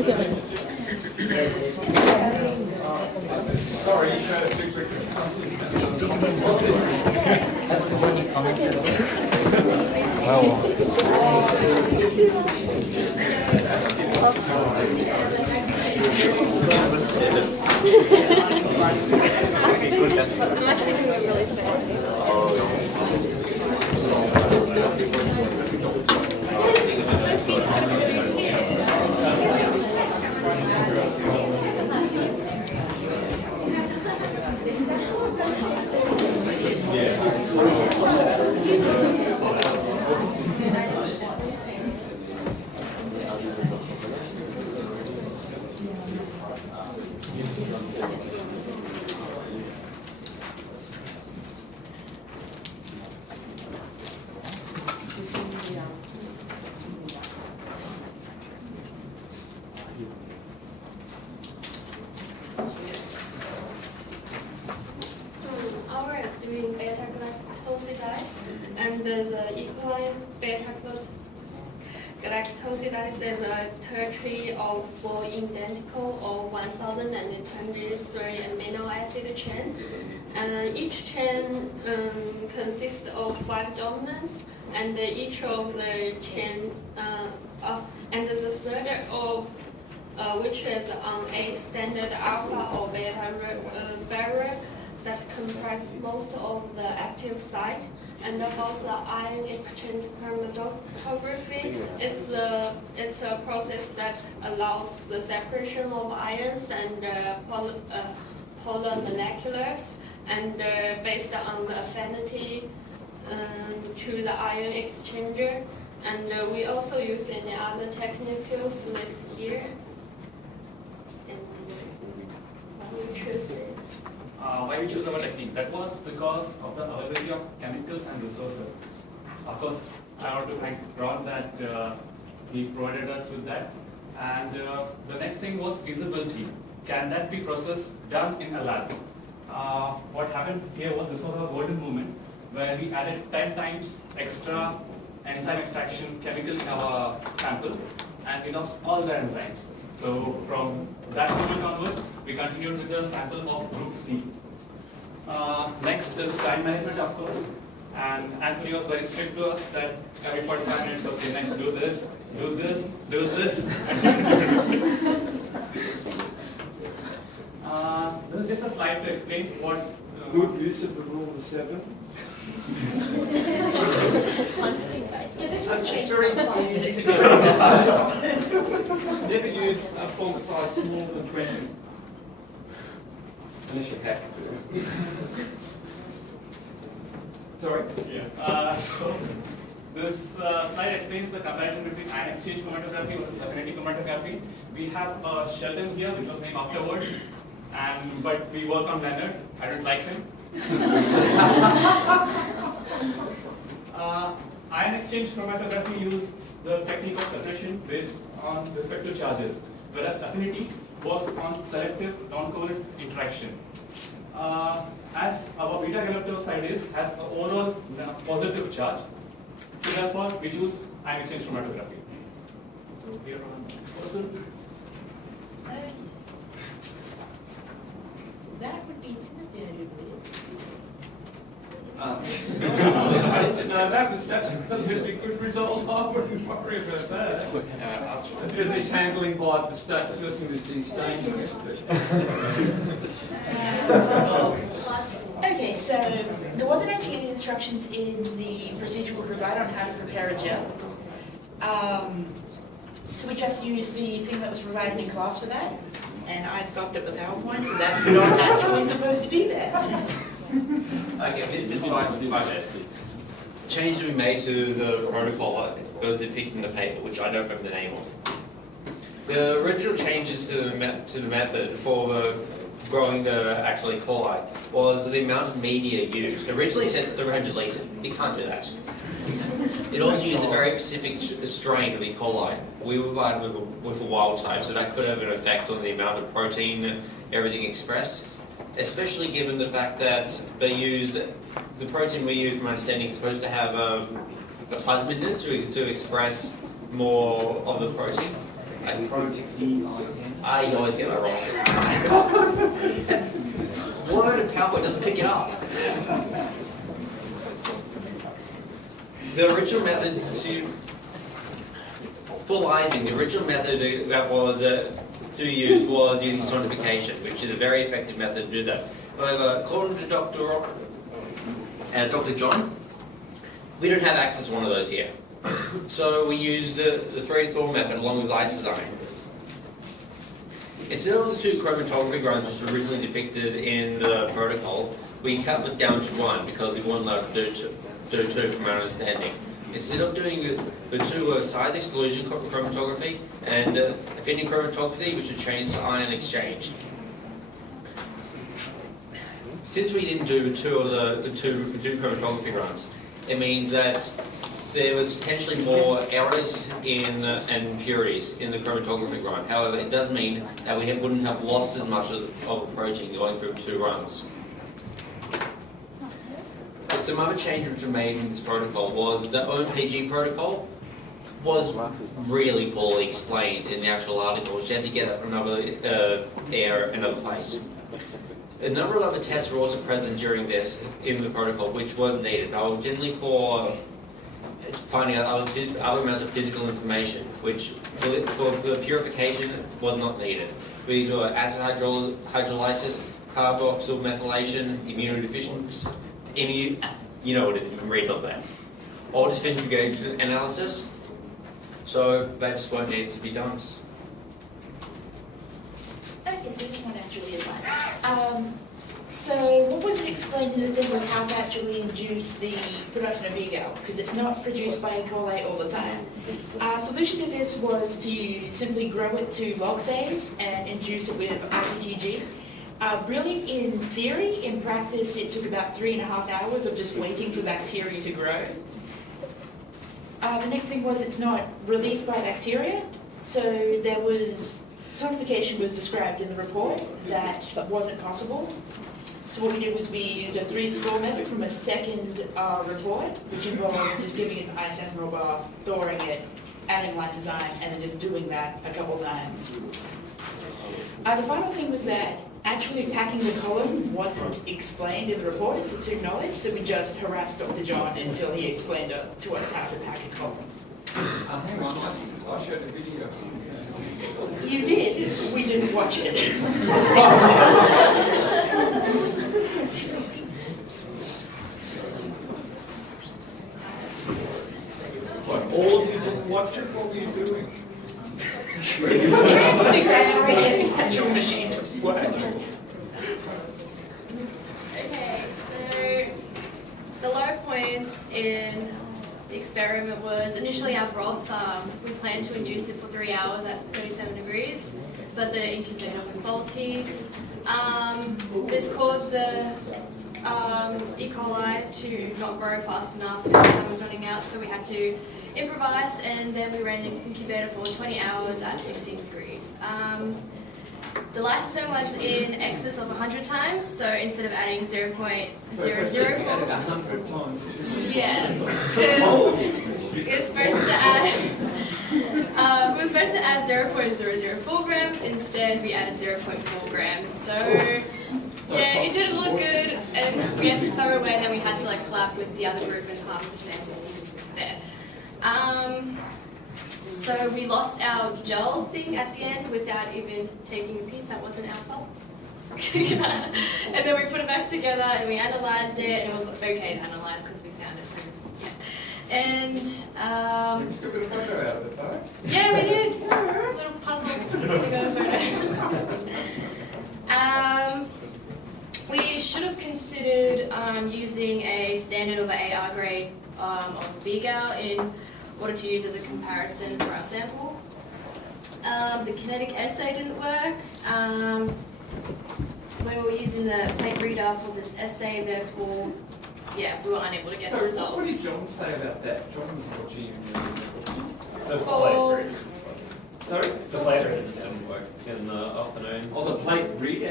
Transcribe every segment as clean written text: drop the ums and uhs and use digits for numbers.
Sorry, that's the one you commented on. Wow. I'm actually doing it really Our doing beta-galactosidase and the equine beta-galactosidase is a tertiary of 4 identical or 1023 amino acid chains. And each chain consists of 5 dominants, and each of the chain and the third of which is on a standard alpha or beta barrier that comprise most of the active site. And about the ion exchange chromatography, it's a process that allows the separation of ions and polar moleculars, and based on the affinity to the ion exchanger. And we also use any other technicals listed here. And why we choose it? Why we choose our technique? That was because of the availability of chemicals and resources. Of course, I want to thank Ron that he provided us with that. And the next thing was feasibility. Can that be process done in a lab? What happened here was this was a golden moment where we added 10 times extra enzyme extraction chemical in our sample, and we lost all the enzymes. So from that moment onwards, we continued with the sample of group C. Next is time management, of course. And Anthony was very strict to us that every 45 minutes, okay, next do this, do this, do this. This is just a slide to explain what's good use of the rule of 7. This was changed. Very easy to get. Never use a font size smaller than 20. Unless you have to. Sorry? Yeah. So this slide explains the comparison between ion exchange chromatography versus affinity chromatography. We have Sheldon here, which was named afterwards, but we work on Leonard. I don't like him. Ion exchange chromatography uses the technique of separation based on respective charges, whereas affinity works on selective non-covalent interaction. As our beta-galactosidase has an overall positive charge, so therefore we choose ion exchange chromatography. So here on next person. That would be intimidating. No, that's a really good result. I wouldn't worry about that. Because it's handling by the state, listening to see stain. Okay, so there wasn't actually any instructions in the procedure book provided on how to prepare a gel. So we just used the thing that was provided in class for that, and I fucked up the PowerPoint, so that's not actually supposed to be there. Okay, this is fine. Changes we made to the protocol were depicted in the paper, which I don't remember the name of. The original changes to the method for growing the actual E. coli was the amount of media used. Originally it said 300 litres. You can't do that. It also used a very specific strain of E. coli. We were provided with a wild type, so that could have an effect on the amount of protein, everything expressed. Especially given the fact that they used, the protein we use, from my understanding, is supposed to have a plasmid in it to express more of the protein. I always get that wrong. Word of PowerPoint doesn't pick it up. The original method for lysing, the original method that was to use was using sonification, which is a very effective method to do that. However, according to Dr. John, we don't have access to one of those here. So we used the thread-thaw method along with lysozyme. Instead of the two chromatography runs which were originally depicted in the protocol, we cut it down to one because we weren't allowed to do two from our understanding. Instead of doing the two side exclusion chromatography and affinity chromatography, which would change to ion exchange. Since we didn't do two of the two chromatography runs, it means that there was potentially more errors and impurities in the chromatography run. However, it does mean that we wouldn't have lost as much of the protein going through two runs. Some other changes which were made in this protocol was the OMPG protocol was really poorly explained in the actual article. You had to get it from another place. A number of other tests were also present during this in the protocol, which weren't needed. They were generally for finding out other amounts of physical information, which for the purification was not needed. These were acid hydrolysis, carboxyl methylation, immunodeficiency, you know what it is, you can read all that. Or distinguishing analysis, so they just weren't needed to be done. Okay, so this one actually is mine. So what wasn't explained in the thing was how to actually induce the production of VGAL, because it's not produced by E. coli all the time. Our solution to this was to simply grow it to log phase and induce it with RPTG. Really, in theory, in practice, it took about 3.5 hours of just waiting for bacteria to grow. The next thing was it's not released by bacteria, so there was sonification was described in the report that wasn't possible. So what we did was we used a thread-thaw method from a second report, which involved just giving it the ice and bar, thawing it, adding lysozyme, and then just doing that a couple times. The final thing was that actually packing the column wasn't explained in the report, it's assumed knowledge, so we just harassed Dr. John until he explained to us how to pack a column. Hang on, I showed the video. You did. We didn't watch it. What, all of you didn't watch it? What were you doing? Trying to figure out how to get the actual machine to work. Okay, so the low points in the experiment was initially our broth, we planned to induce it for 3 hours at 37 degrees, but the incubator was faulty. This caused the E. coli to not grow fast enough and time was running out, so we had to improvise, and then we ran an incubator for 20 hours at 16 degrees. The lysosome was in excess of 100 times, so instead of adding 0.004, yes, it was supposed to add 0.004 grams. Instead, we added 0.4 grams. So yeah, it didn't look good, and we had to throw away, and then we had to like collab with the other group and half the sample there. So we lost our gel thing at the end without even taking a piece. That wasn't our fault. And then we put it back together and we analysed it, and it was okay to analyse because we found it. Yeah. And You still got a photo out of it, though? yeah, we did. A little puzzle. We got a photo. We should have considered using a standard or an AR grade of VGAL in order to use as a comparison for our sample. The kinetic assay didn't work. When we were using the plate reader for this assay, therefore, yeah, we were unable to get the results. What did John say about that? John was watching The Oh. plate reader. Sorry? The plate reader just didn't work in the afternoon. Oh, the plate reader?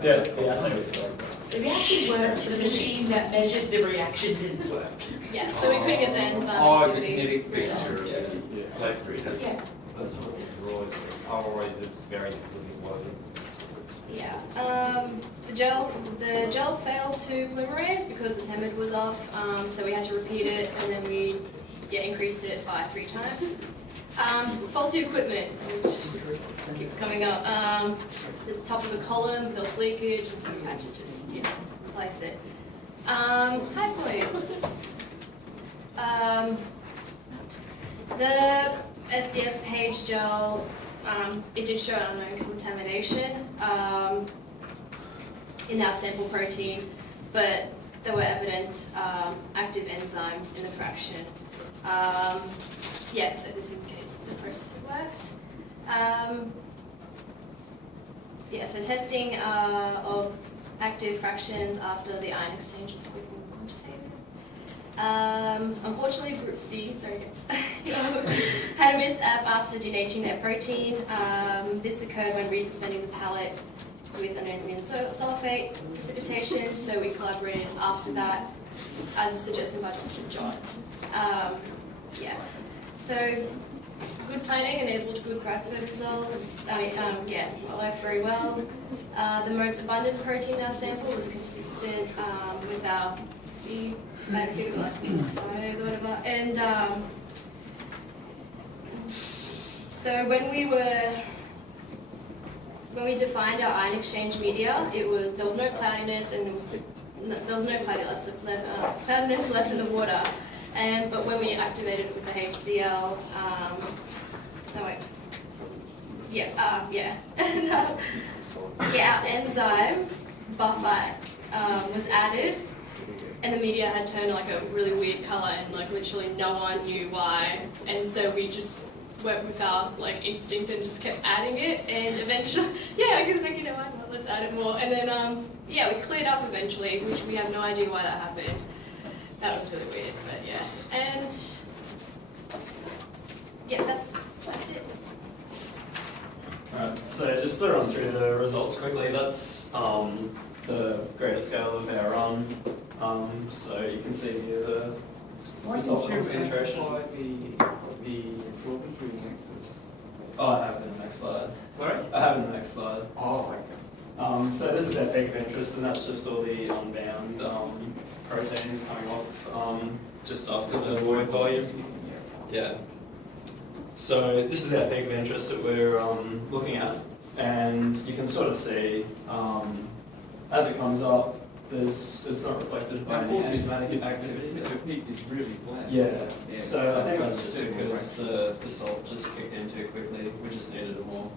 The assay was good. The reaction worked, the machine that measured the reaction didn't work. Yeah, so we couldn't get the enzyme Oh, the activity kinetic results. reader, plate reader. Yeah. That's what it was. the gel failed to polymerize because the temp was off, so we had to repeat it, and then we increased it by 3 times. Faulty equipment, which keeps coming up. The top of the column, there was leakage, and so we had to just replace it. High points. The SDS page gel, it did show unknown contamination in our sample protein, but there were evident active enzymes in the fraction. So this indicates the process had worked. So testing of active fractions after the ion exchange was quick and quantitative. Unfortunately, group C, had a mishap after denaturing their protein. This occurred when resuspending the pallet with an ammonium sulfate precipitation, so we collaborated after that, as suggested by Dr. John. So good planning enabled good graph results. It worked very well. The most abundant protein in our sample was consistent with our so when we defined our ion exchange media, there was no cloudiness and there was no cloudiness left in the water. But when we activated it with the HCl, our enzyme buffer was added, and the media had turned like a really weird color, and like literally no one knew why. And so we just went with our instinct and just kept adding it, and eventually, let's add it more. And then we cleared up eventually, which we have no idea why that happened. That was really weird, but that's it. Alright, so just to run through the results quickly, that's the greater scale of our run. So you can see here the salt concentration. The absorbance reactors. Oh, I have it in the next slide. Sorry? I have it in the next slide. Oh, So this is our peak of interest, and that's just all the unbound proteins coming off just after the void volume. Yeah. So this is our peak of interest that we're looking at, and you can sort of see as it comes up, it's not reflected by any enzymatic activity. The peak is really flat. Yeah. So I think that's just because the salt just kicked in too quickly. We just needed a more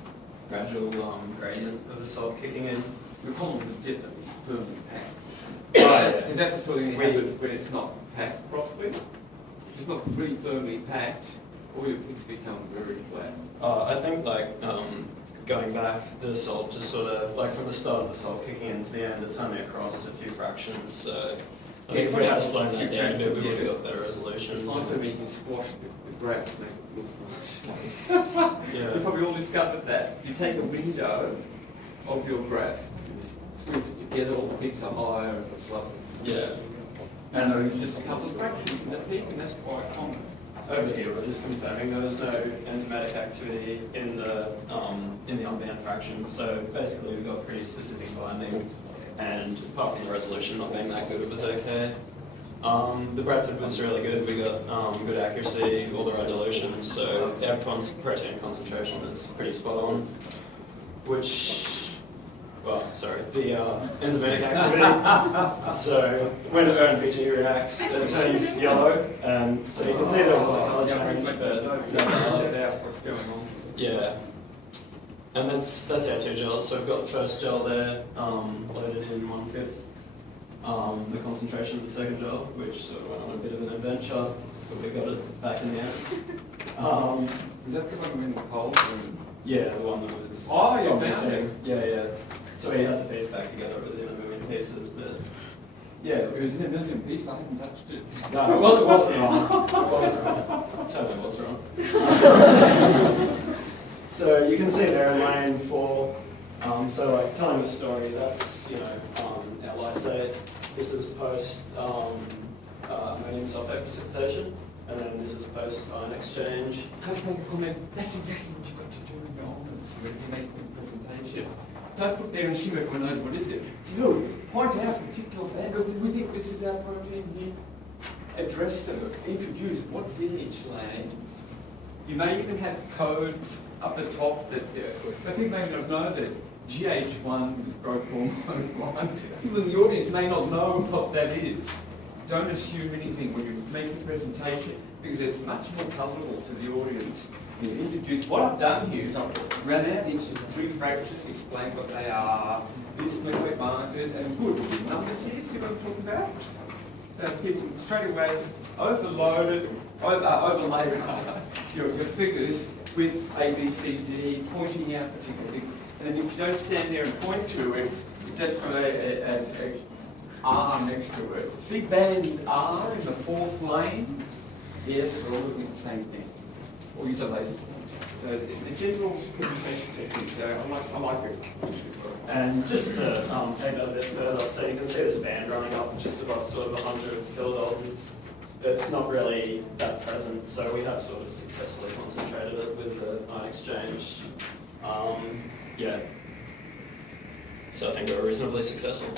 gradual gradient of the salt kicking in. We call them the dip that was firmly packed. Oh, yeah. Because that's the sort of thing that happens when it's not packed properly. If it's not really firmly packed, all your peaks become very flat. I think going back, the salt just sort of, from the start of the salt kicking in to the end, it's only across a few fractions, so I think if we had slowed that down a bit, we would have got better resolution. It's nice when you can squash the graphs to make it look nice. Yeah. You probably all discovered that. You take a window of your graph, squeeze it together, all the peaks are higher, and it's like... Yeah. And there's just a couple of fractions in the peak, and that's quite common. Over here, we're just confirming there was no enzymatic activity in the unbound fraction. So basically, we got pretty specific binding, and apart from the resolution not being that good, it was okay. The Bradford was really good. We got good accuracy, all the right dilutions. So our protein concentration is pretty spot on. The enzymatic activity. So when the ONPG reacts, it turns yellow, and so you can see there was a colour change, but what's going on. yeah. And that's our 2 gels. So we've got the first gel there, loaded in 1/5 the concentration of the second gel, which sort of went on a bit of an adventure, but we got it back in the end. Is that the one in the cold room? Yeah, the one that was. Oh, you found missing. it? Yeah. So we had to piece back together. It was in a million pieces, but yeah. It was in a million pieces. I haven't touched it. No, it wasn't wrong. It wasn't wrong. Totally was wrong. So you can see there in lane 4. So telling the story, that's our lysate. This is post ammonium sulfate precipitation. and then this is post ion exchange. Can I just make a comment? That's exactly what you've got to do in your honors when you make the presentation. Don't put there and assume everyone knows what is it. So look, point out particular value. We think this is our protein here. Address them, introduce what's in each lane. You may even have codes up the top that people may not know that GH1 is growth hormone 1. People in the audience may not know what that is. Don't assume anything when you make a presentation because it's much more palatable to the audience. You introduce, what I've done here is I've run out into 3 fractions, explained what they are, these liquid markers, and good. Numbers here, see what I'm talking about? People straight away overlay your figures with A, B, C, D, pointing out particular things. And if you don't stand there and point to it, that's got a R next to it. See band R in the 4th lane? Yes, we're all looking at the same thing. Or use a laser pointer. So the general presentation technique, I like it. And just to take that a bit further, so you can see this band running up just above sort of 100 kilodaltons. It's not really that present, so we have sort of successfully concentrated it with the ion exchange. Yeah. So I think we're reasonably successful.